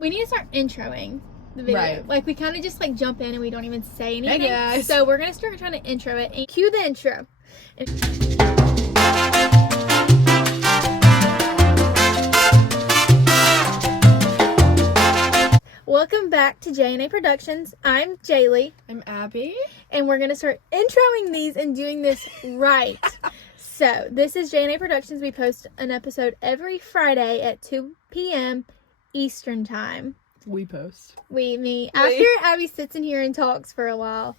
We need to start introing the video. Right. Like, we kind of just, like, jump in and we don't even say anything. Hey, guys. So, we're going to start trying to intro it. And cue the intro. Welcome back to J&A Productions. I'm Jaylee. I'm Abby. And we're going to start introing these and doing this right. So, this is J&A Productions. We post an episode every Friday at 2 p.m. Eastern Time. We post. After Abby sits in here and talks for a while,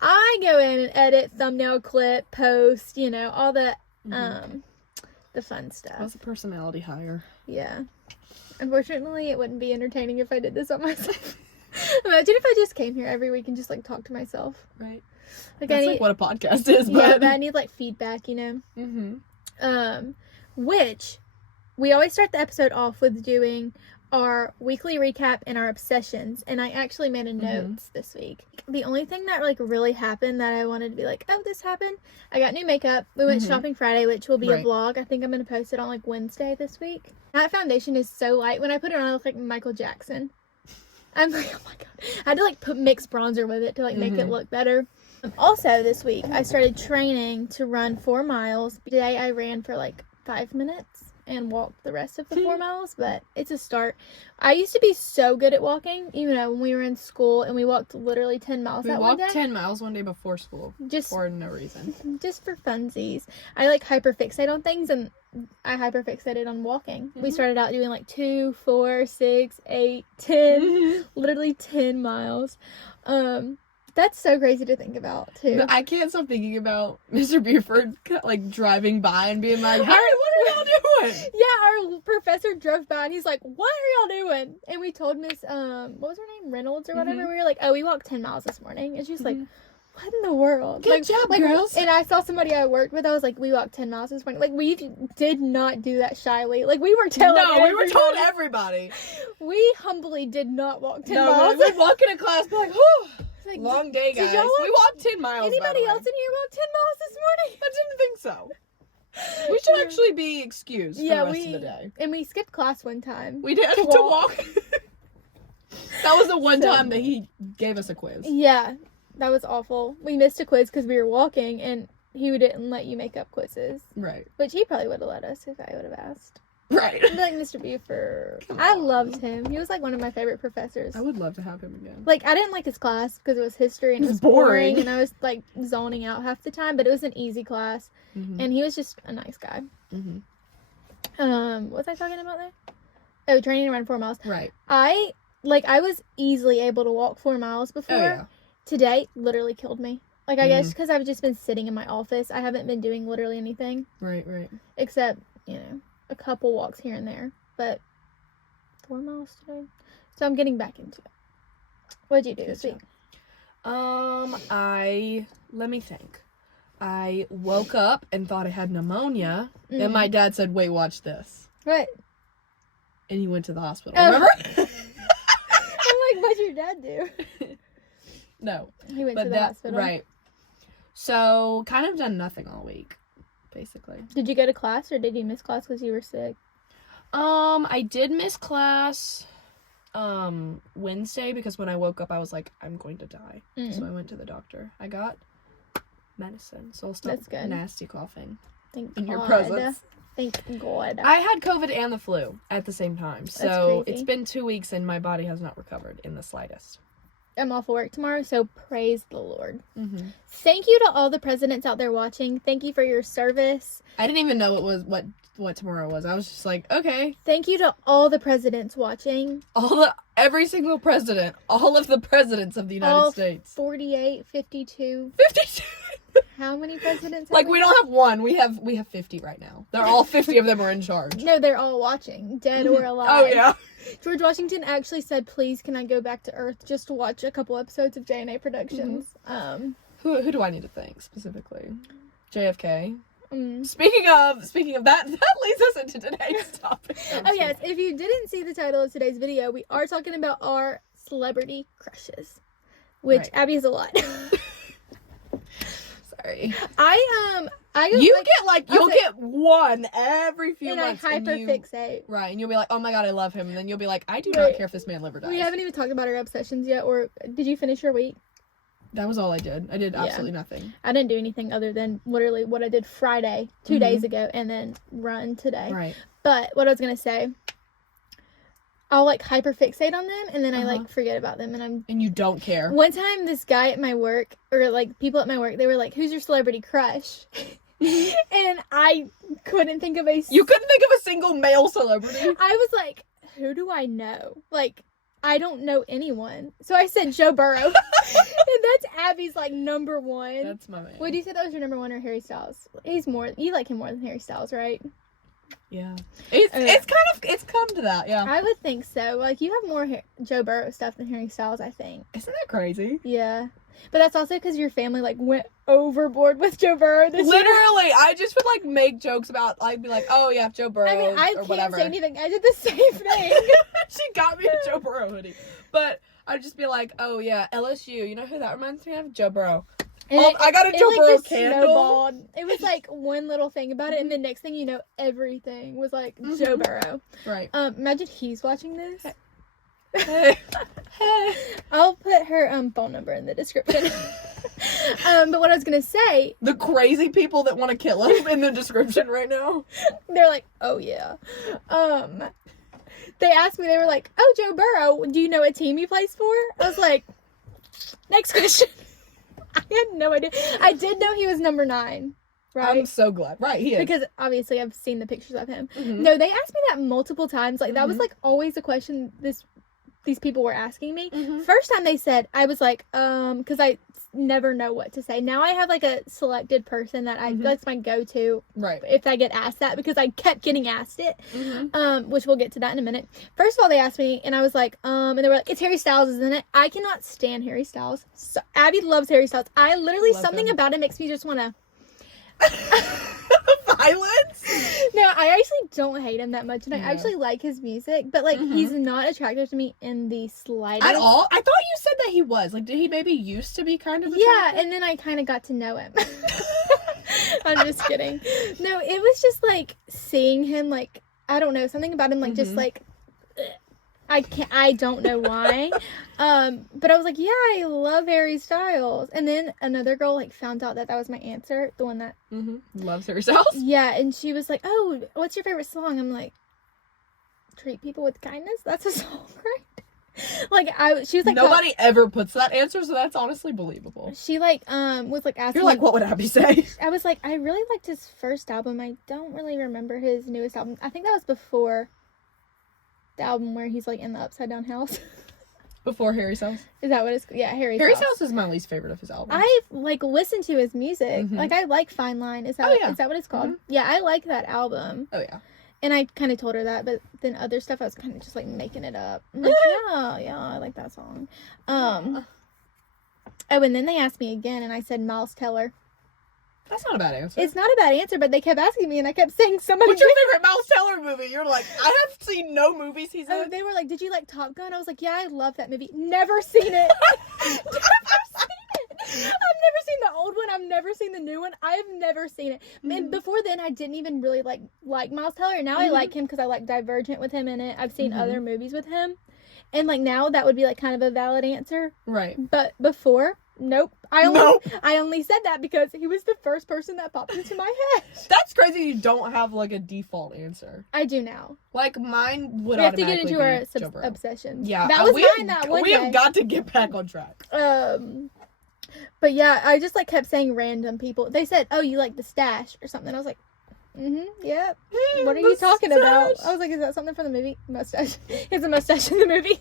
I go in and edit, thumbnail clip, post, all the the fun stuff. That's a personality hire. Yeah. Unfortunately, it wouldn't be entertaining if I did this on myself. Imagine if I just came here every week and just, like, talk to myself. Right. Like, That's like what a podcast is, but... Yeah, but I need, like, feedback, Which, we always start the episode off with doing our weekly recap and our obsessions, and I actually made a notes this week. The only thing that, like, really happened that I wanted to be like, oh, this happened, I got new makeup. We went shopping Friday, which will be a vlog. I think I'm going to post it on, like, Wednesday this week. That foundation is so light. When I put it on, I look like Michael Jackson. I'm like, oh my god. I had to, like, mix bronzer with it to, like, make it look better. Also, this week, I started training to run 4 miles. Today, I ran for, like, 5 minutes and walked the rest of the 4 miles, but it's a start. I used to be so good at walking, even when we were in school, and we walked literally 10 miles that one day. We walked 10 miles one day before school. Just for no reason. Just for funsies. I, like, hyperfixate on things, and I hyperfixated on walking. We started out doing, like, 2, 4, 6, 8, 10, literally 10 miles. That's so crazy to think about, too. But I can't stop thinking about Mr. Buford, like, driving by and being like, hey, what are y'all doing? Yeah, our professor drove by, and he's like, what are y'all doing? And we told Miss, what was her name? Reynolds or whatever. We were like, oh, we walked 10 miles this morning. And she was like, what in the world? Good job, girls. And I saw somebody I worked with. I was like, we walked 10 miles this morning. Like, we did not do that shyly. Like, we were telling everybody. We were telling everybody. We humbly did not walk 10 miles. No, we'd walk into class and be like, whew. Like, long day, guys. We walked 10 miles. Anybody else in here walked 10 miles this morning? I didn't think so. We should actually be excused for the rest of the day. And we skipped class one time. We did to walk. That was the one time that he gave us a quiz. Yeah, that was awful. We missed a quiz because we were walking, and he didn't let you make up quizzes. Right. Which he probably would have let us if I would have asked. Right. Like Mr. Buford. I loved him. He was, like, one of my favorite professors. I would love to have him again. Like, I didn't like his class because it was history and it was boring, and I was, like, zoning out half the time, but it was an easy class, and he was just a nice guy. What was I talking about there? Oh, training to run 4 miles. Right. I was easily able to walk 4 miles before. Oh, yeah. Today literally killed me. Like, I guess because I've just been sitting in my office. I haven't been doing literally anything. Right. Except, a couple walks here and there. But 4 miles today. So I'm getting back into it. What'd you do this week? Let me think. I woke up and thought I had pneumonia. And my dad said, wait, watch this. What? And he went to the hospital. Remember? I'm like, what'd your dad do? No. He went to the hospital. Right. So, kind of done nothing all week, basically. Did you go to class, or did you miss class because you were sick? I did miss class, Wednesday, because when I woke up, I was like, I'm going to die. So I went to the doctor. I got medicine, so I'll stop nasty coughing. Thank in God. Your presence. Thank God. I had COVID and the flu at the same time, so it's been 2 weeks and my body has not recovered in the slightest. I'm off of work tomorrow, so praise the Lord. Thank you to all the presidents out there watching. Thank you for your service. I didn't even know it was what tomorrow was. I was just like, okay. Thank you to all the presidents watching. Every single president. All of the presidents of the United States. 48, 52. 52! How many presidents have we don't have one. We have 50 right now. They're all 50 of them are in charge. No, they're all watching, dead or alive. Oh, yeah. George Washington actually said, please, can I go back to Earth just to watch a couple episodes of J&A Productions? Who do I need to thank specifically? JFK. Speaking of that leads us into today's topic. Yes, if you didn't see the title of today's video, we are talking about our celebrity crushes, which Abby is a lot. sorry. You'll get one every few months. And I hyperfixate. Right, and you'll be like, oh my god, I love him. And then you'll be like, I do not care if this man live or dies. We haven't even talked about our obsessions yet, or did you finish your week? That was all I did. I did absolutely nothing. I didn't do anything other than literally what I did Friday, 2 days ago, and then run today. Right. But what I was going to say, I'll like hyperfixate on them, and then I like forget about them, and you don't care. One time, this guy at my work, or like people at my work, they were like, "Who's your celebrity crush?" And I couldn't think of You couldn't think of a single male celebrity? I was like, who do I know? Like, I don't know anyone. So I said Joe Burrow. And that's Abby's like number one. That's my man. Would you say that was your number one, or Harry Styles? You like him more than Harry Styles, right? Yeah. It's come to that, yeah. I would think so. Like, you have more Joe Burrow stuff than Harry Styles, I think. Isn't that crazy? Yeah. But that's also because your family, like, went overboard with Joe Burrow this year. Literally, I just would, like, make jokes about, I'd be like, oh, yeah, Joe Burrow, I can't say anything. I did the same thing. She got me a Joe Burrow hoodie. But I'd just be like, oh, yeah, LSU. You know who that reminds me of? Joe Burrow. I got a Joe Burrow candle. Snowballed. It was, like, one little thing about it, and the next thing you know, everything was, like, Joe Burrow. Right. Imagine he's watching this. Hey. I'll put her phone number in the description. But what I was gonna say, the crazy people that want to kill us in the description right now, they're like, oh yeah. They asked me, they were like, oh, Joe Burrow, do you know what team he plays for? I was like, next question. I had no idea. I did know he was number 9. Right? I'm so glad. Right, he is. Because obviously I've seen the pictures of him. No, they asked me that multiple times. Like, that was like always a question these people were asking me. First time they said, I was like, because I never know what to say. Now I have like a selected person that that's my go-to. Right. If I get asked that, because I kept getting asked it. Which we'll get to that in a minute. First of all, they asked me, and I was like, and they were like, it's Harry Styles, isn't it? I cannot stand Harry Styles. So, Abby loves Harry Styles. I literally, something about it makes me just want to violence. No, I actually don't hate him that much, and I actually like his music, but like he's not attractive to me in the slightest at all. I thought you said that he was. Like, did he maybe used to be kind of attractive? Yeah, and then I kind of got to know him. I'm just kidding. No, it was just like seeing him, like, I don't know, something about him, like just like I don't know why. But I was like, yeah, I love Harry Styles. And then another girl like found out that was my answer, the one that loves Harry Styles. Yeah, and she was like, oh, what's your favorite song? I'm like, Treat People with Kindness. That's a song, right? Like, she was like, nobody ever puts that answer, so that's honestly believable. She like was like asking. You're like, what would Abby say? I was like, I really liked his first album. I don't really remember his newest album. I think that was before the album where he's like in the upside down house. Before Harry Styles? Is that what it's? Yeah, Harry Styles is my least favorite of his albums. I've like listened to his music. Like, I like Fine Line. Is that what it's called? Yeah, I like that album. Oh yeah. And I kind of told her that, but then other stuff I was kind of just like making it up. I'm like, yeah, I like that song. Oh, and then they asked me again, and I said Miles Teller. That's not a bad answer. It's not a bad answer, but they kept asking me, and I kept saying somebody. What's your favorite Miles Teller movie? You're like, I have seen no movies he's in. They were like, did you like Top Gun? I was like, yeah, I love that movie. Never seen it. Never seen it. I've never seen the old one. I've never seen the new one. I've never seen it. And before then, I didn't even really like Miles Teller. Now I like him because I like Divergent with him in it. I've seen other movies with him. And like now, that would be like kind of a valid answer. Right. But before, nope. I only said that because he was the first person that popped into my head. That's crazy. You don't have like a default answer. I do now. Like, mine would automatically be. We have to get into our obsessions. Yeah, that was mine that one day. We have got to get back on track. But yeah, I just like kept saying random people. They said, "Oh, you like the Stash" or something. I was like, yeah. What are you talking about? I was like, is that something from the movie? Mustache. He has a mustache in the movie.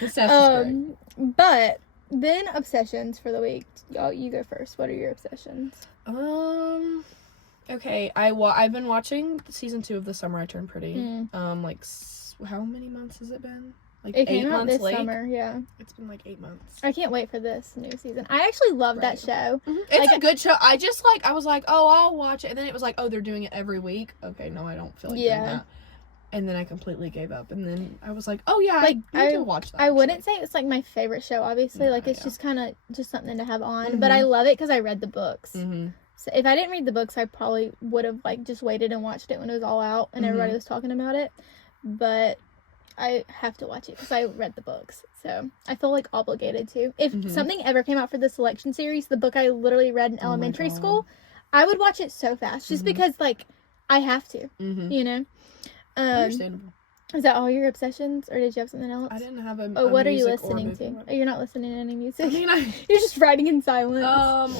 The Stash is great. But then obsessions for the week. Y'all, you go first. What are your obsessions? Okay. I've been watching season 2 of The Summer I Turned Pretty. Like, how many months has it been? Like, it 8 months this summer, yeah. It's been like 8 months. I can't wait for this new season. I actually love that show. It's like, a good show. I just like, I was like, oh, I'll watch it. And then it was like, oh, they're doing it every week. Okay, no, I don't feel like doing that. And then I completely gave up. And then I was like, oh, yeah, like, I can watch that. I wouldn't say it's, like, my favorite show, obviously. Yeah, like, it's just kind of just something to have on. Mm-hmm. But I love it because I read the books. Mm-hmm. So if I didn't read the books, I probably would have, like, just waited and watched it when it was all out and everybody was talking about it. But I have to watch it because I read the books. So I feel, like, obligated to. If something ever came out for the Selection series, the book I literally read in elementary school, I would watch it so fast. Just because, like, I have to. You know? Understandable. Is that all your obsessions, or did you have something else? I didn't have a what are you music listening to? or Oh, you're not listening to any music? I mean, you're just writing in silence.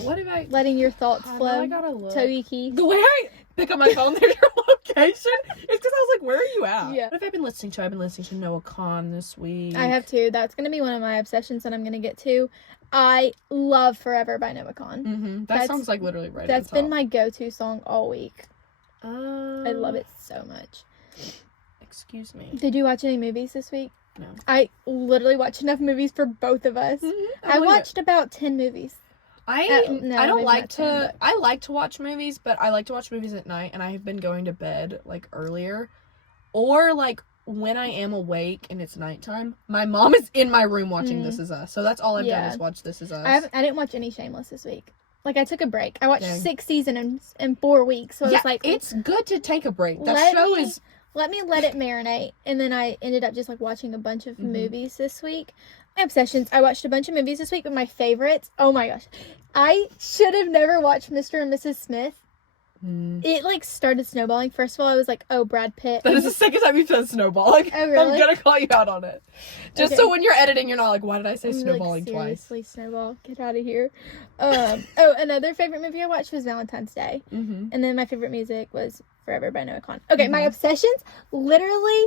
What did I... Letting your thoughts flow. I gotta look. Toby Keith. The way I pick up my phone, there's your location. It's because I was like, where are you at? Yeah. What have I been listening to? I've been listening to Noah Kahan this week. I have too. That's going to be one of my obsessions that I'm going to get to. I love Forever by Noah Kahan. That sounds like literally right That's at the top. been my go-to song all week. I love it so much. Excuse me. Did you watch any movies this week? No. I literally watched enough movies for both of us. I watched about 10 movies. I don't like 10, to... I like to watch movies, but I like to watch movies at night, and I have been going to bed, like, earlier. Or, like, when I am awake and it's nighttime, my mom is in my room watching This Is Us. So that's all I've done is watch This Is Us. I didn't watch any Shameless this week. Like, I took a break. I watched 6 seasons in 4 weeks. So I was like... it's good to take a break. That show is... Let me let it marinate. And then I ended up just, like, watching a bunch of movies this week. My obsessions. I watched a bunch of movies this week, but my favorites... Oh, my gosh. I should have never watched Mr. and Mrs. Smith. It, like, started snowballing. First of all, I was like, oh, Brad Pitt. That is the second time you've said snowballing. Oh, really? I'm gonna call you out on it. Just so when you're editing, you're not like, why did I say snowballing twice? Seriously, snowball. Get out of here. Another favorite movie I watched was Valentine's Day. And then my favorite music was Forever by Noah Kahan. Okay, my obsessions, literally,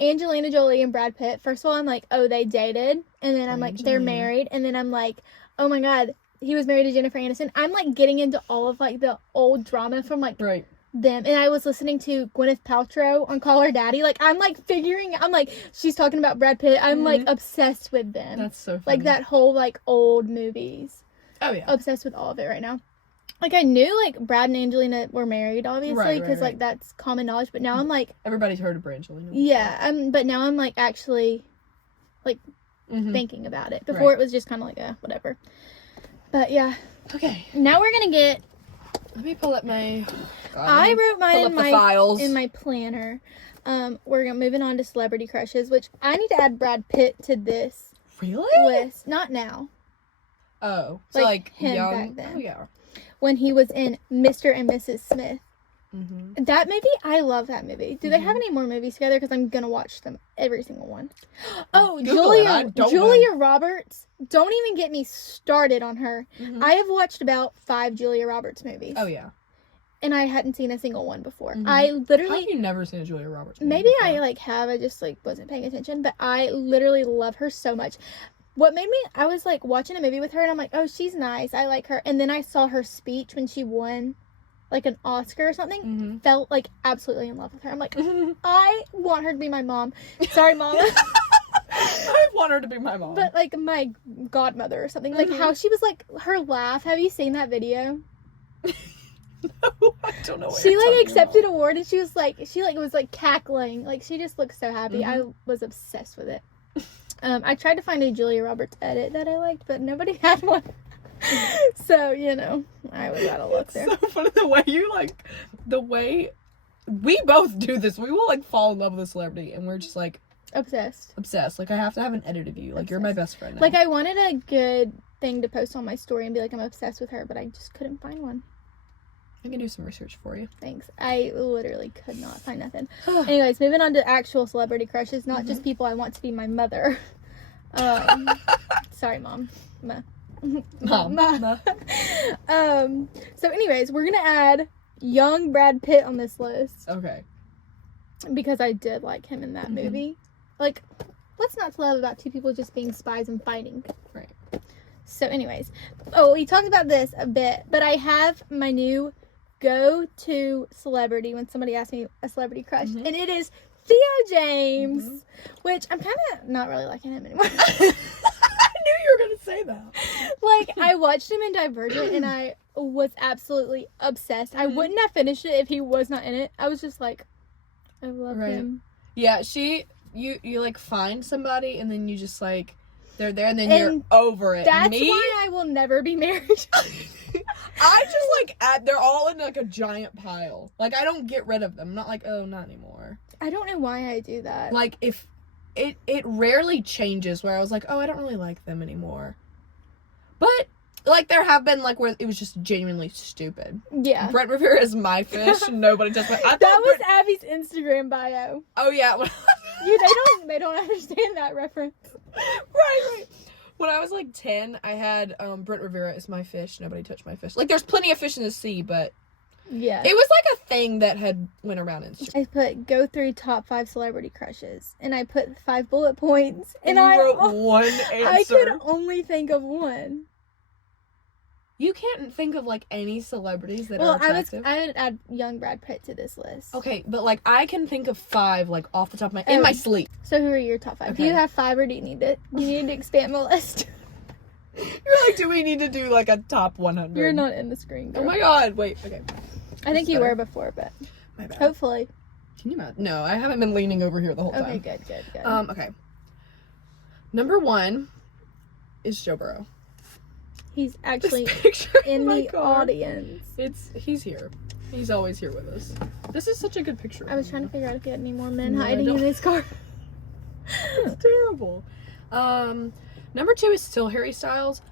Angelina Jolie and Brad Pitt. First of all, I'm like, oh, they dated. And then I'm like, they're married. And then I'm like, oh my God, he was married to Jennifer Aniston. I'm, like, getting into all of, like, the old drama from, like, them. And I was listening to Gwyneth Paltrow on Call Her Daddy. Like, I'm, like, I'm, like, she's talking about Brad Pitt. I'm, like, obsessed with them. That's so funny. Like, that whole, like, old movies. Oh, yeah. Obsessed with all of it right now. Like, I knew, like, Brad and Angelina were married, obviously, because, like, that's common knowledge. But now I'm, like... Everybody's heard of Brangelina. Yeah, but now I'm, like, actually, like, thinking about it. Before it was just kind of like, whatever. But, yeah. Okay. Now we're going to get... Let me pull up my... I wrote mine in my planner. We're moving on to celebrity crushes, which I need to add Brad Pitt to this list. Not now. Oh. So, like him young... back then. Oh, yeah. When he was in Mr. and Mrs. Smith. That movie, I love that movie. Do they have any more movies together? Because I'm gonna watch them, every single one. Oh, Julia Roberts. Don't even get me started on her. I have watched about 5 Julia Roberts movies. Oh yeah, and I hadn't seen a single one before. I literally... How have you never seen a Julia Roberts movie Maybe before? I like have. I just like wasn't paying attention. But I literally love her so much. What made me... I was like watching a movie with her and I'm like, oh, she's nice. I like her. And then I saw her speech when she won like an Oscar or something. Felt like absolutely in love with her. I'm like, I want her to be my mom. Sorry, Mom. I want her to be my mom. But like my godmother or something. Like how she was like, her laugh. Have you seen that video? No, I don't know what she you're like talking accepted about. award and she was like cackling. Like she just looked so happy. I was obsessed with it. I tried to find a Julia Roberts edit that I liked, but nobody had one. So, you know, I was out of luck there. So funny the way we both do this. We will like fall in love with a celebrity and we're just like obsessed. Like I have to have an edit of you. Like you're my best friend now. Like I wanted a good thing to post on my story and be like I'm obsessed with her, but I just couldn't find one. I can do some research for you. Thanks. I literally could not find nothing. Anyways, moving on to actual celebrity crushes, not just people I want to be my mother. Sorry, Mom. Mom. So anyways, we're gonna add young Brad Pitt on this list. Okay. Because I did like him in that movie. Like, what's not to love about two people just being spies and fighting? Right. So anyways, we talked about this a bit, but I have my new go-to celebrity when somebody asks me a celebrity crush, and it is Theo James, which I'm kind of not really liking him anymore. I knew you were going to say that. Like, I watched him in Divergent, and I was absolutely obsessed. I wouldn't have finished it if he was not in it. I was just like... I love him. Yeah, you like find somebody and then you just like they're there and then you're over it. That's why I will never be married. I just like they're all in like a giant pile. Like I don't get rid of them. I'm not like, oh, not anymore. I don't know why I do that. Like if it rarely changes where I was like, oh, I don't really like them anymore. But like there have been like where it was just genuinely stupid. Yeah. Brent Rivera is my fish. Nobody touched my. That was Abby's Instagram bio. Oh yeah. They don't understand that reference. Right. When I was like 10, I had Brent Rivera is my fish. Nobody touched my fish. Like there's plenty of fish in the sea, but yeah, it was like a thing that had went around Instagram. I put go through top 5 celebrity crushes, and I put 5 bullet points, and I wrote one answer. I could only think of one. You can't think of like any celebrities that are attractive. I would add young Brad Pitt to this list. Okay, but like I can think of 5 like off the top of my in my sleep. So who are your top 5? Okay. Do you have 5 or do you need to expand my list? You're like, do we need to do like a top 100? You're not in the screen, girl. Oh my god! Wait, okay. I think you were before, but my bad. Hopefully. Can you imagine? No, I haven't been leaning over here the whole time. Okay, good. Okay. Number 1 is Joe Burrow. He's actually in the audience. He's here. He's always here with us. This is such a good picture. I was trying to figure out if he had any more men hiding in his car. It's terrible. Number 2 is still Harry Styles.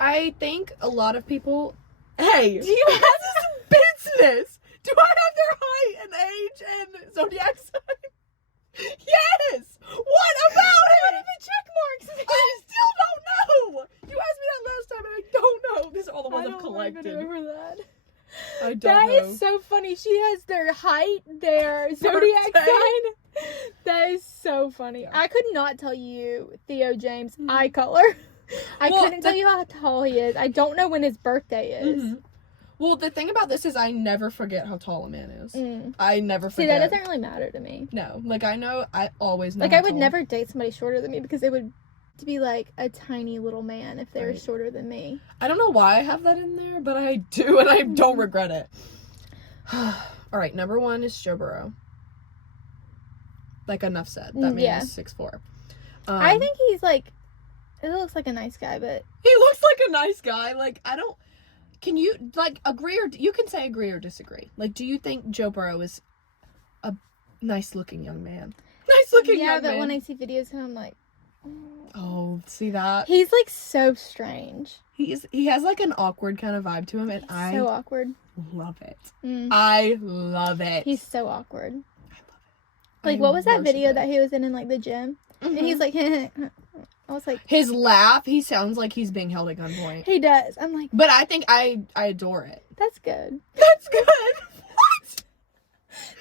I think a lot of people. Hey, do you have this business? Do I have their height and age and zodiac sign? Yes. What about it? What are the check marks? I still don't know. You asked me that last time, and I don't know. These are all the ones I've collected. I don't remember that. I don't know. That is so funny. She has their height, their zodiac sign. That is so funny. Yeah. I could not tell you Theo James' eye color. I couldn't tell you how tall he is. I don't know when his birthday is. Mm-hmm. Well, the thing about this is I never forget how tall a man is. I never forget. See, that doesn't really matter to me. No. Like, I always know. Like, I would never date somebody shorter than me because it would be like a tiny little man if they were shorter than me. I don't know why I have that in there, but I do, and I don't regret it. All right, number 1 is Joe Burrow. Like, enough said. That man is 6'4". I think he's like, it looks like a nice guy, but... He looks like a nice guy. Like, I don't... Can you, like, agree or... You can say agree or disagree. Like, do you think Joe Burrow is a nice-looking young man? Nice-looking young man. Yeah, but when I see videos of him, I'm like... Oh, see that? He's, like, so strange. He has, like, an awkward kind of vibe to him, and He's so awkward. Love it. I love it. He's so awkward. I love it. Like, what was that video that he was in like, the gym? And he's like... I was like... His laugh, he sounds like he's being held at gunpoint. He does. I'm like... But I think I adore it. That's good. That's good. What?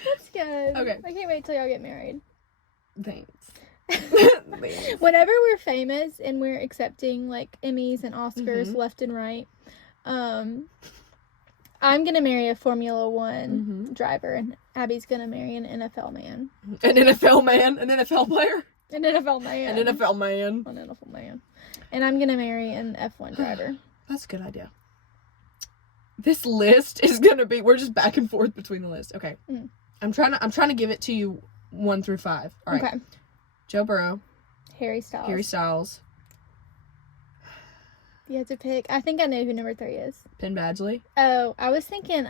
That's good. Okay. I can't wait till y'all get married. Thanks. Whenever we're famous and we're accepting, like, Emmys and Oscars left and right, I'm going to marry a Formula One driver, and Abby's going to marry an NFL man. An NFL man? An NFL player? An NFL man. An NFL man. An NFL man. And I'm gonna marry an F1 driver. That's a good idea. This list is gonna be, we're just back and forth between the list. Okay. I'm trying to give it to you 1 through 5. All right. Okay. Joe Burrow. Harry Styles. You have to pick. I think I know who number 3 is. Penn Badgley. Oh, I was thinking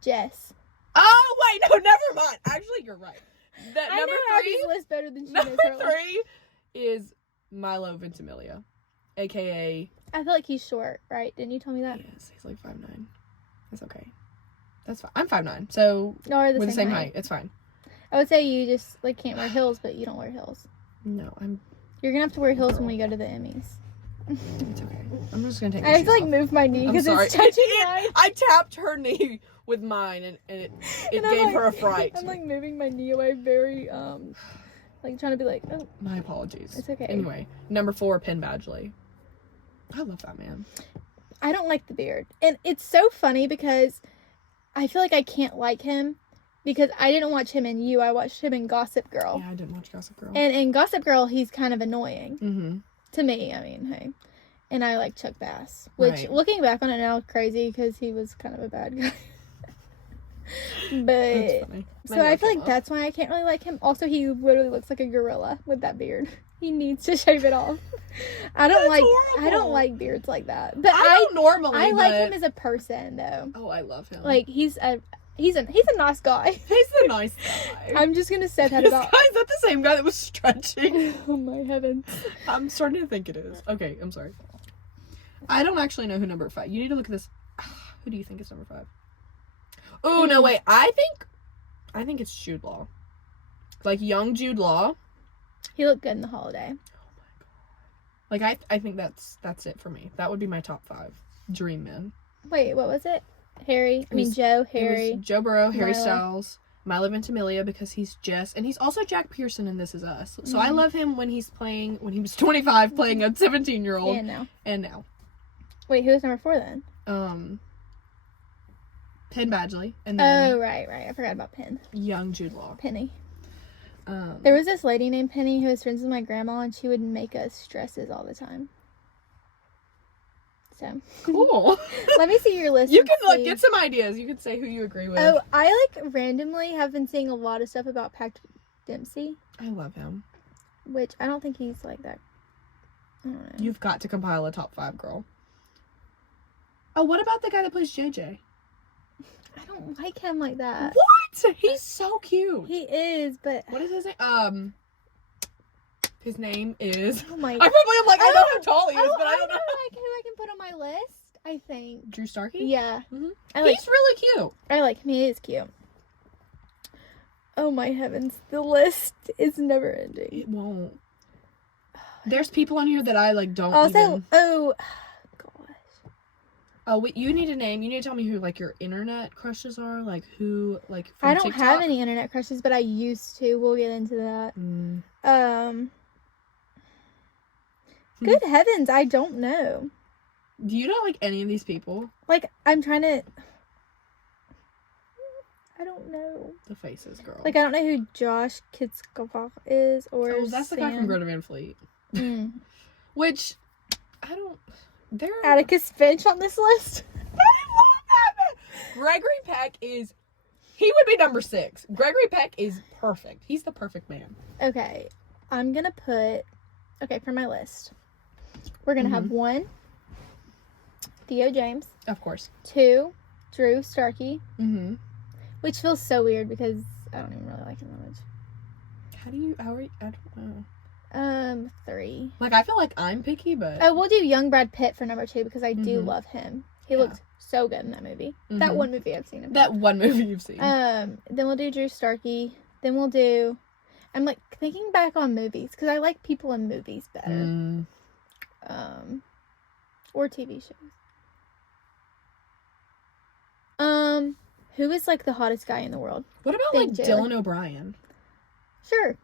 Jess. Oh wait, no, never mind. Actually, you're right. I know Abby's list better than she knows her list. Number 3 is Milo Ventimiglia, a.k.a. I feel like he's short, right? Didn't you tell me that? Yes, he's like 5'9". That's okay. That's fine. I'm 5'9", so we're the same height. It's fine. I would say you just, like, can't wear heels, but you don't wear heels. No, You're gonna have to wear heels when we go to the Emmys. It's okay. I'm just gonna take my I have to, like, move my knee because it's touching mine. I tapped her knee with mine, and it gave her a fright. I'm, like, moving my knee away very, like, trying to be like, oh. My apologies. It's okay. Anyway, number 4, Penn Badgley. I love that man. I don't like the beard. And it's so funny because I feel like I can't like him because I didn't watch him in You. I watched him in Gossip Girl. Yeah, I didn't watch Gossip Girl. And in Gossip Girl, he's kind of annoying. To me, I mean, hey. And I like Chuck Bass. Which, looking back on it now, crazy because he was kind of a bad guy. But That's funny. so I feel like that's why I can't really like him. Also, he literally looks like a gorilla with that beard. He needs to shave it off. I don't like beards like that. But I don't normally. I like him as a person though. Oh, I love him. Like he's a nice guy. He's the nice guy. I'm just gonna say that Is about. that the same guy that was stretching? Oh my heavens! I'm starting to think it is. Okay, I'm sorry. I don't actually know who number 5. You need to look at this. Who do you think is number 5? Oh no, wait. I think it's Jude Law. Like young Jude Law. He looked good in The Holiday. Oh my god. Like I think that's it for me. That would be my top 5 dream men. Wait, what was it? Joe, Harry. Joe Burrow, Harry Milo. Styles, Milo Ventimiglia, because he's Jess, and he's also Jack Pearson in This Is Us. So I love him when he was 25 playing a 17-year-old. And now. Wait, who was number 4 then? Penn Badgley, and then right. I forgot about Penn. young Jude Law. Penny. There was this lady named Penny who was friends with my grandma, and she would make us dresses all the time. So Cool. let me see your list. You can get some ideas. You can say who you agree with. Oh, I randomly have been seeing a lot of stuff about Patrick Dempsey. I love him. Which I don't think he's like that. I don't know. You've got to compile a top 5, girl. Oh, what about the guy that plays JJ? I don't like him like that. What? He's so cute. He is, but What is his name? His name is. oh my! I know how tall he is, but I don't know. Like who I can put on my list. I think Drew Starkey. Yeah, Mm-hmm. He's really cute. I like him. He is cute. Oh my heavens! The list is never ending. It won't. There's people on here that I don't. Also, even... oh gosh. Oh, wait, you need to tell me who your internet crushes are, who from I don't TikTok? have any internet crushes, but I used to. We'll get into that. Good heavens, I don't know. Do you not like any of these people? I'm trying to. I don't know. The faces, girl. I don't know who Josh Kitskova is, or oh, that's the guy from Greta Van Fleet. Which I don't. They're Atticus Finch on this list. I love that man. Gregory Peck is. He would be number 6. Gregory Peck is perfect. He's the perfect man. Okay, I'm gonna put. Okay, for my list, we're gonna have 1. Theo James. Of course. 2. Drew Starkey. Mm-hmm. Which feels so weird because I don't even really like him that much. How are you? I don't know. 3. I feel like I'm picky, but... Oh, we'll do young Brad Pitt for number 2 because I do love him. He looked so good in that movie. That one movie I've seen him. That one movie you've seen. Then we'll do Drew Starkey. Then we'll do... I'm thinking back on movies because I like people in movies better. Or TV shows. Who is the hottest guy in the world? What about Dylan O'Brien? Sure.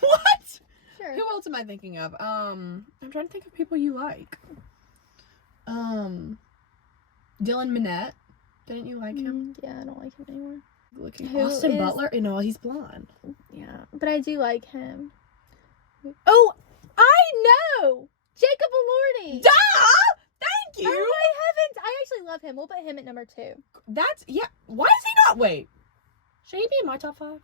What? Sure. Who else am I thinking of? I'm trying to think of people you like. Dylan Minnette. Didn't you like him? Yeah, I don't like him anymore. Austin Butler? No, he's blonde. Yeah, but I do like him. Oh, I know! Jacob Elordi! Duh! Thank you! Oh my heavens! I actually love him. We'll put him at number 2. Why is he not? Wait. Should he be in my top 5?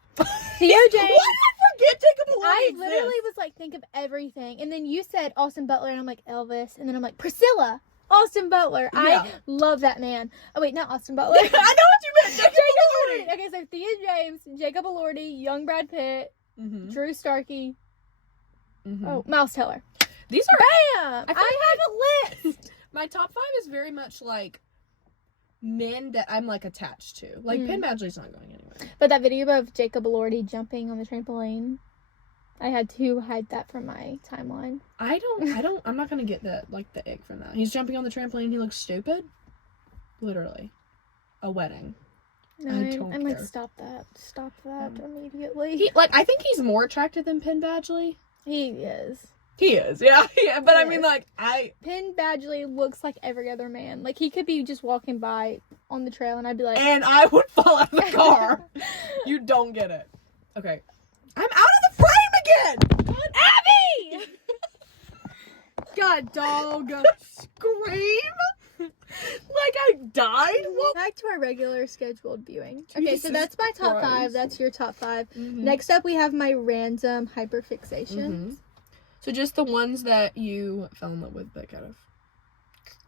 Theo James. Why did I forget Jacob Elordi I exists? literally was think of everything. And then you said Austin Butler, and I'm like, Elvis. And then I'm like, Priscilla! Austin Butler. Yeah. I love that man. Oh, wait, not Austin Butler. I know what you meant. Jacob Elordi. Okay, so Theo James, Jacob Elordi, young Brad Pitt, Drew Starkey. Oh, Miles Teller. These are... Bam! I have a list. My top 5 is very much men that I'm attached to. Penn Badgley's not going anywhere. But that video of Jacob Elordi jumping on the trampoline, I had to hide that from my timeline. I'm not gonna get the ick from that. He's jumping on the trampoline, he looks stupid. Literally. A wedding. No, I'm care. Stop that immediately. I think he's more attractive than Penn Badgley. He is. He is, yeah. But I mean, Penn Badgley looks like every other man. He could be just walking by on the trail, and I'd be like... And I would fall out of the car. You don't get it. Okay. I'm out of the frame again! Abby! God, dog. Scream? like I died? What? Back to our regular scheduled viewing. Okay, so that's my top Christ. 5. That's your top 5. Mm-hmm. Next up, we have my random hyperfixations. Mm-hmm. So just the ones that you fell in love with, that kind of.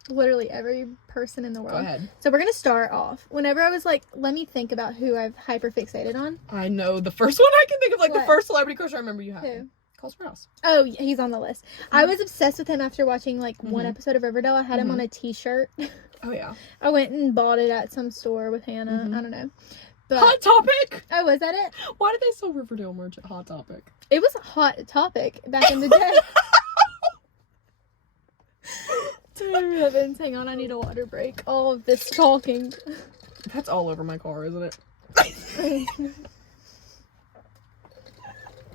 Literally every person in the world. Go ahead. So we're going to start off. Whenever I was like, let me think about who I've hyperfixated on. I know the first one I can think of, like What? the first celebrity crush I remember you had. Who? Cole Sprouse. Oh, he's on the list. I was obsessed with him after watching like one episode of Riverdale. I had him on a t-shirt. Oh yeah. I went and bought it at some store with Hannah. I don't know. But, Hot Topic? oh, was that it? Why did they sell Riverdale merch at Hot Topic? It was a hot topic back in the day. Dear heavens, hang on, I need a water break. All of this talking. That's all over my car, isn't it?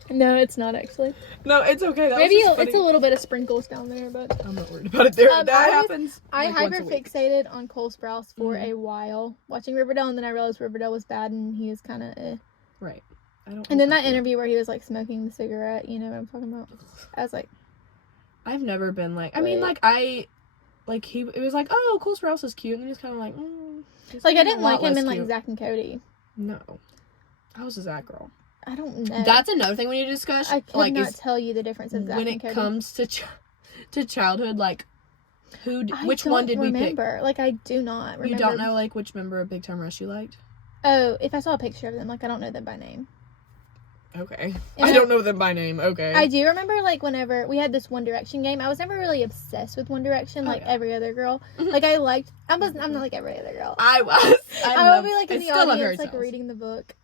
No, it's not actually. No, it's okay. That Maybe was just funny. it's a little bit of sprinkles down there, but I'm not worried about it. There, that happens. I like, once a week. hyperfixated on Cole Sprouse for a while, watching Riverdale, and then I realized Riverdale was bad, and he was kind of Right. And then that interview where he was like smoking the cigarette, you know what I'm talking about? I was like, I've never been like. I Wait. mean, like it was like, oh, Cole Sprouse is cute, and he was kind of like, like I didn't like him in like Zack and Cody. No, I was a Zack girl. I don't know. That's another thing we need to discuss. I could like, not tell you the difference of Zack when and it Cody. comes to childhood. Like, which one did we pick? Like, I do not remember. You don't know like which member of Big Time Rush you liked? Oh, if I saw a picture of them, like I don't know them by name. Okay. And I don't know them by name. Okay. I do remember, like, whenever we had this One Direction game, I was never really obsessed with One Direction, like every other girl. Like, I'm not like every other girl. I was. I would be, like, in the audience, like, reading the book.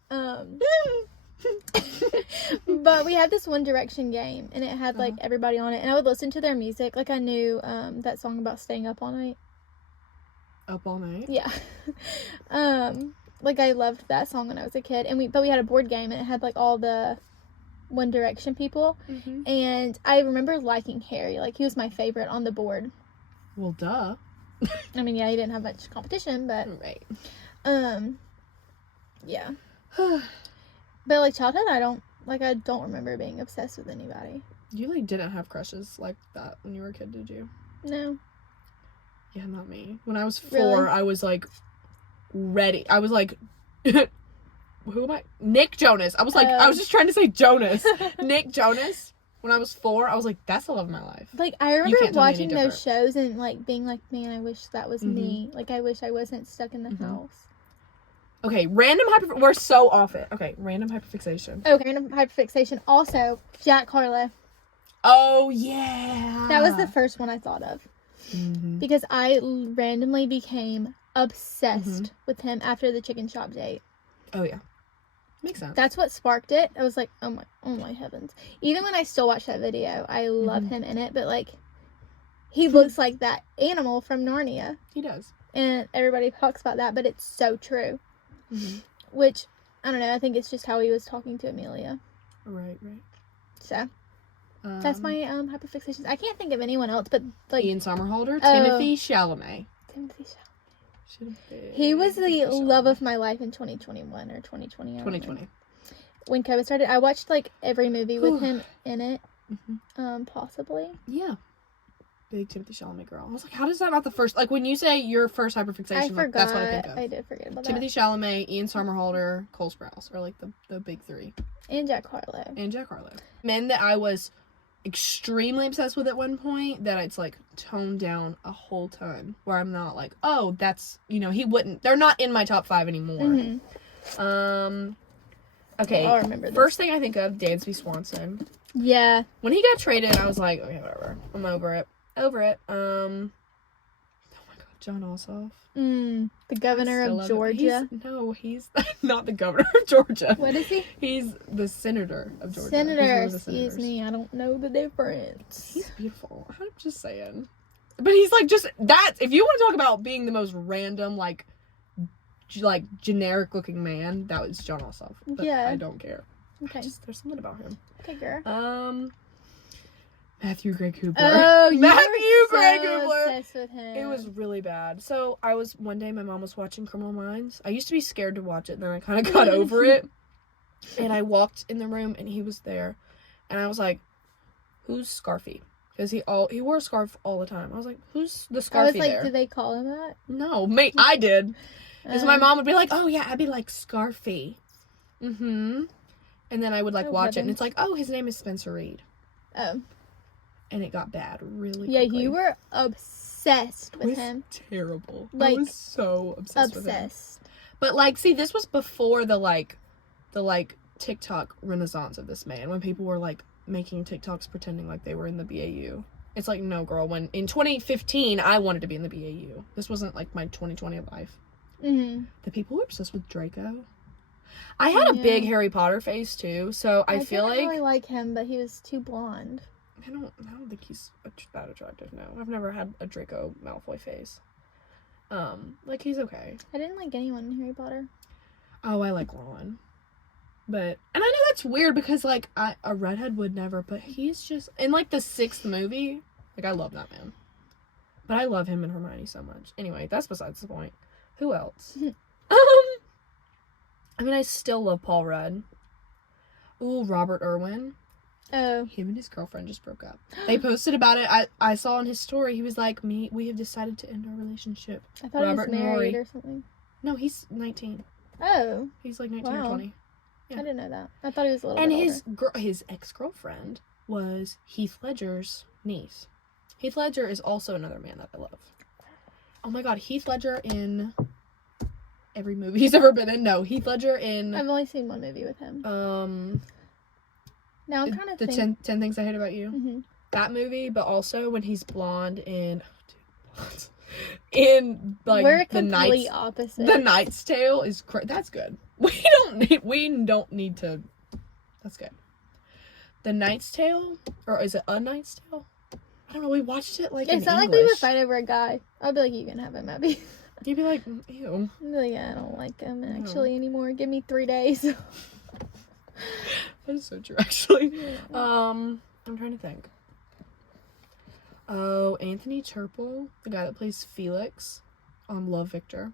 But we had this One Direction game, and it had, like, everybody on it, and I would listen to their music. Like, I knew, that song about staying up all night. Up All Night? Yeah. Like, I loved that song when I was a kid. But we had a board game, and it had, like, all the One Direction people. And I remember liking Harry. Like, he was my favorite on the board. Well, duh. I mean, yeah, he didn't have much competition, but... Right. Yeah. But, like, childhood, I don't remember being obsessed with anybody. You, like, didn't have crushes like that when you were a kid, did you? No. Yeah, not me. When I was 4, Really? I was, like... ready. I was like, who am I? Nick Jonas. I was like, I was just trying to say Jonas. Nick Jonas. When I was 4, I was like, that's the love of my life. Like, I remember watching those different. shows and, like, being like, man, I wish that was me. Like, I wish I wasn't stuck in the house. Okay, we're so off it. Okay, random hyperfixation. Okay, random hyperfixation. Also, Jack Harlow. Oh, yeah. That was the first one I thought of. Because I randomly became obsessed with him after the chicken shop date. Oh yeah, makes sense. That's what sparked it. I was like, oh my heavens. Even when I still watch that video, I love him in it, but like, he looks like that animal from Narnia. He does. And everybody talks about that, but it's so true. Which, I don't know, I think it's just how he was talking to Amelia. Right. So, that's my hyperfixations. I can't think of anyone else, but like... Ian Somerhalder, Timothy Chalamet. He was the love of my life in 2021 or 2020. 2020. When COVID started, I watched like every movie with him in it. Possibly. Yeah. Big Timothy Chalamet girl. I was like, how does that not the first? Like when you say your first hyperfixation, I forgot. That's what I think of. I did forget about Timothy Chalamet, Ian Somerhalder, Cole Sprouse are like the big 3. And Jack Harlow. Men that I was extremely obsessed with at one point that it's like toned down a whole ton, where I'm not like, oh, that's, they're not in my top 5 anymore. Okay, I'll remember this. First thing I think of, Dansby Swanson. Yeah. When he got traded, I was like, okay, whatever, I'm over it. Oh my god, John Ossoff. The governor of Georgia. He's not the governor of Georgia. What is he? He's the senator of Georgia. Senator, excuse me, I don't know the difference. He's beautiful. I'm just saying. But he's like just that. If you want to talk about being the most random, like generic looking man, that was John Ossoff. But yeah. I don't care. Okay. There's something about him. Okay, girl. Matthew Gray Cooper. Oh, you Matthew were Gray so Cooper. obsessed with him. It was really bad. So one day my mom was watching Criminal Minds. I used to be scared to watch it, then I kind of got over it. And I walked in the room and he was there. And I was like, who's Scarfy? Because he wore a scarf all the time. I was like, who's the scarfy there? Did they call him that? No, mate, I did. Because my mom would be like, oh yeah, Abby likes Scarfy. Mm-hmm. And then I would watch it, and it's like, oh, his name is Spencer Reed. Oh. And it got bad really quickly. Yeah, you were obsessed with him. Terrible. I was so obsessed with him. But see, this was before the TikTok renaissance of this man, when people were making TikToks pretending like they were in the BAU. It's like, no, girl, when in 2015 I wanted to be in the BAU. This wasn't my 2020 life. Mm-hmm. The people were obsessed with Draco. I had a big Harry Potter face too, so I feel like I didn't really like him, but he was too blonde. I don't think he's that attractive. No, I've never had a Draco Malfoy face. He's okay. I didn't like anyone in Harry Potter. Oh, I like Ron. But, and I know that's weird because, a redhead would never, but he's just, in, the 6th movie, I love that man. But I love him and Hermione so much. Anyway, that's besides the point. Who else? I still love Paul Rudd. Ooh, Robert Irwin. Oh. Him and his girlfriend just broke up. They posted about it. I saw on his story, he was like, we have decided to end our relationship. I thought he was married or something. No, he's 19. Oh. He's 19 or 20. Yeah. I didn't know that. I thought he was a little bit older. And his ex-girlfriend was Heath Ledger's niece. Heath Ledger is also another man that I love. Oh my god, Heath Ledger in every movie he's ever been in. No, Heath Ledger in... I've only seen one movie with him. Now I'm trying to think. The 10 Things I Hate About You. Mm-hmm. That movie, but also when he's blonde in... in, we're completely opposite. The Knight's Tale is... That's good. We don't need to... That's good. The Knight's Tale? Or is it A Knight's Tale? I don't know, we watched it it's not like we would fight over a guy. I'll be like, you can have him, Abby. You'd be like, ew. I'd be like, yeah, I don't like him actually anymore. Give me 3 days. That is so true, actually. I'm trying to think. Oh, Anthony Turple, the guy that plays Felix on Love, Victor.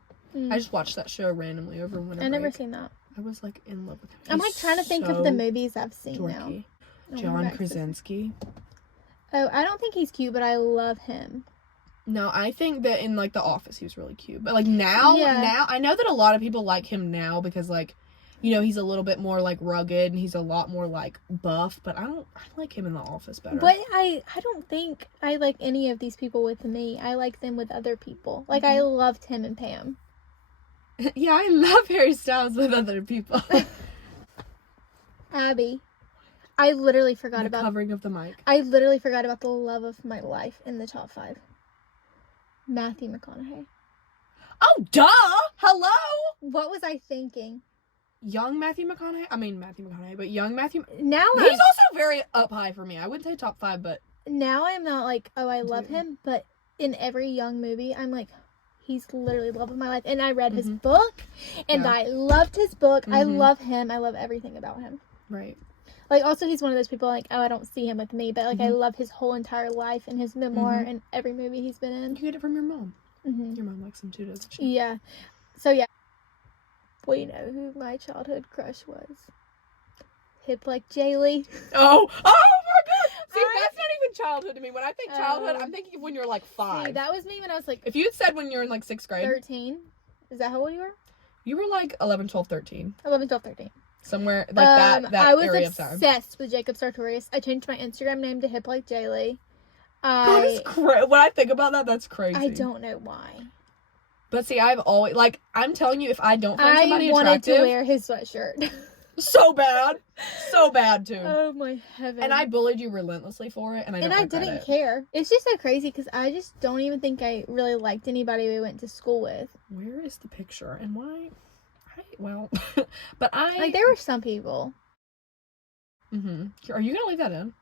I just watched that show randomly over winter break. I've never seen that. I was in love with him. I'm trying to think of the movies I've seen dorky. Now. John Krasinski. Oh, I don't think he's cute, but I love him. No, I think that in The Office he was really cute. But now I know that a lot of people like him now because he's a little bit more rugged and he's a lot more buff, but I like him in The Office better. But I don't think I like any of these people with me. I like them with other people. I loved him and Pam. Yeah, I love Harry Styles with other people. Abby. I literally forgot about covering of the mic. I literally forgot about the love of my life in the top 5. Matthew McConaughey. Oh, duh! Hello? What was I thinking? Young Matthew McConaughey? I mean, Matthew McConaughey, but young Matthew... Now he's also very up high for me. I wouldn't say top 5, but... Now I'm not I love him, but in every young movie, I'm he's literally the love of my life. And I read his book, and I loved his book. I love him. I love everything about him. Right. Also, he's one of those people, I don't see him with me, but, I love his whole entire life and his memoir and every movie he's been in. You get it from your mom. Mm-hmm. Your mom likes him too, doesn't she? Yeah. So, yeah. Well, you know who my childhood crush was. Hip like Jaylee. Oh my god! See, that's not even childhood to me. When I think childhood, I'm thinking of when you're 5. See, that was me when I was If you had said when you were in 6th grade. 13. Is that how old you were? You were 11, 12, 13. 11, 12, 13. Somewhere that I was area of time. obsessed with Jacob Sartorius. I changed my Instagram name to Hip Like Jaylee. That is when I think about that, that's crazy. I don't know why. But see, I've always I'm telling you, if I don't find somebody attractive, I wanted to wear his sweatshirt. So bad too. Oh my heaven! And I bullied you relentlessly for it, and I didn't care. It's just so crazy because I just don't even think I really liked anybody we went to school with. Where is the picture and why? But there were some people. Are you gonna leave that in?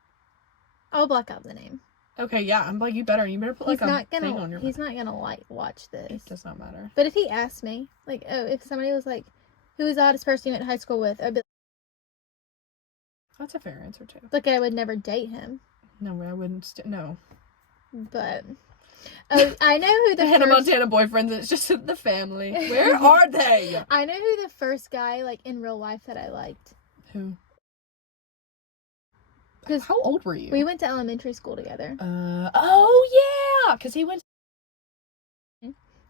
I'll block out the name. Okay, yeah. I'm you better put a thing on your. He's not gonna watch this. It does not matter. But if he asked me, if somebody was who was the hottest person you went to high school with, I'd be. That's a fair answer too. I would never date him. No, I wouldn't. No. But. Oh, I know who the Hannah Montana boyfriends. It's just the family. Where are they? I know who the first guy in real life that I liked. Who? Because how old were you? We went to elementary school together. Oh yeah, because he went.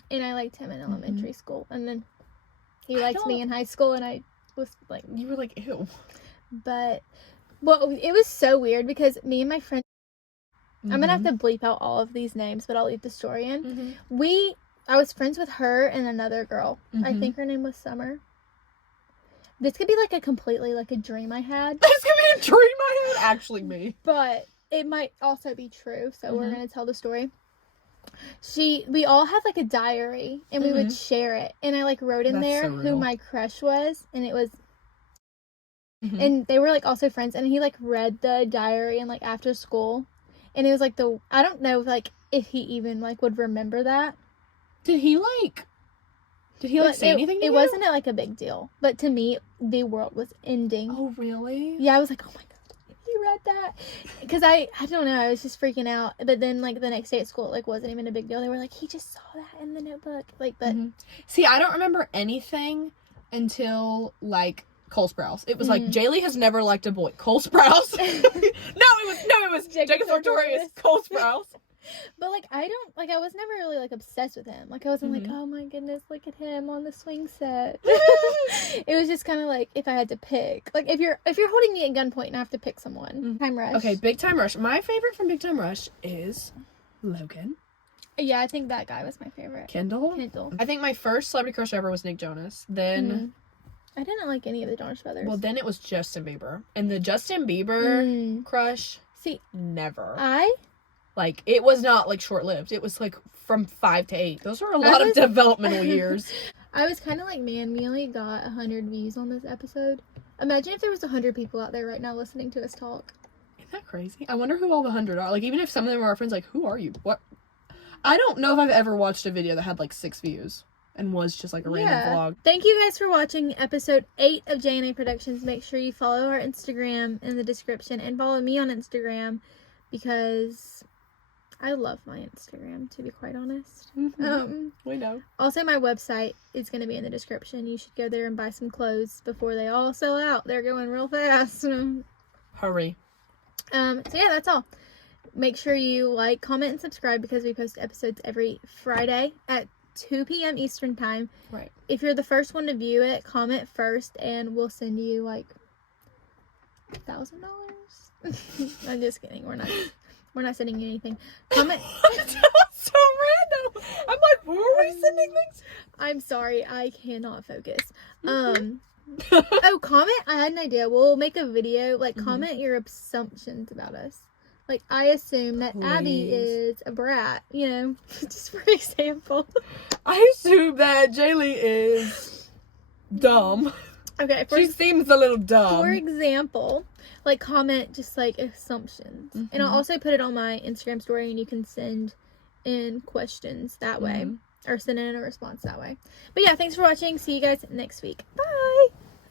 And I liked him in elementary school, and then he liked me in high school, and I was like, you were like, ew. But, well, it was so weird because me and my friend, I'm gonna have to bleep out all of these names, but I'll leave the story in. I was friends with her and another girl. I think her name was Summer. This could be like a completely like a dream I had. This could be a dream I had, actually me. But it might also be true, so we're gonna tell the story. We all had like a diary, and we would share it, and I like wrote in there who my crush was, and it was, and they were like also friends, and he like read the diary and like after school, and it was like I don't know like if he even like would remember that. Did he say anything to you? It wasn't like a big deal, but to me the world was ending. Oh really? Yeah, I was like, oh my god. You read that? Because I don't know, I was just freaking out. But then like the next day at school, it like wasn't even a big deal. They were like, he just saw that in the notebook. Like, but see, I don't remember anything until like Cole Sprouse. It was like Jaylee has never liked a boy. Cole Sprouse. it was Jacob Sartorius. Cole Sprouse. But like I was never really like obsessed with him. Like I wasn't like, oh my goodness, look at him on the swing set. It was just kind of like if I had to pick, like if you're holding me at gunpoint and I have to pick someone. Time Rush. Okay, Big Time Rush. My favorite from Big Time Rush is Logan. Yeah, I think that guy was my favorite. Kendall. I think my first celebrity crush ever was Nick Jonas. Then I didn't like any of the Jonas Brothers. Well, then it was Justin Bieber, and the Justin Bieber crush. See, never. Like, it was not, like, short-lived. It was, like, from 5 to 8. Those are a lot of developmental years. I was kind of like, man, we only got 100 views on this episode. Imagine if there was 100 people out there right now listening to us talk. Isn't that crazy? I wonder who all the 100 are. Like, even if some of them are our friends, like, who are you? What? I don't know if I've ever watched a video that had, like, 6 views and was just, like, a random vlog. Thank you guys for watching episode 8 of J&A Productions. Make sure you follow our Instagram in the description and follow me on Instagram because I love my Instagram, to be quite honest. We know. Also, my website is going to be in the description. You should go there and buy some clothes before they all sell out. They're going real fast. Hurry. So yeah, that's all. Make sure you like, comment, and subscribe because we post episodes every Friday at 2 p.m. Eastern time. Right. If you're the first one to view it, comment first, and we'll send you like $1,000. I'm just kidding. We're not sending you anything. Comment. That was so random. I'm like, who are we sending things? I'm sorry. I cannot focus. Comment. I had an idea. We'll make a video. Like, comment your assumptions about us. Like, I assume that Abby is a brat. You know, just for example. I assume that Jaylee is dumb. Okay. She seems a little dumb. For example, like, comment just, like, assumptions. And I'll also put it on my Instagram story, and you can send in questions that way. Or send in a response that way. But, yeah, thanks for watching. See you guys next week. Bye!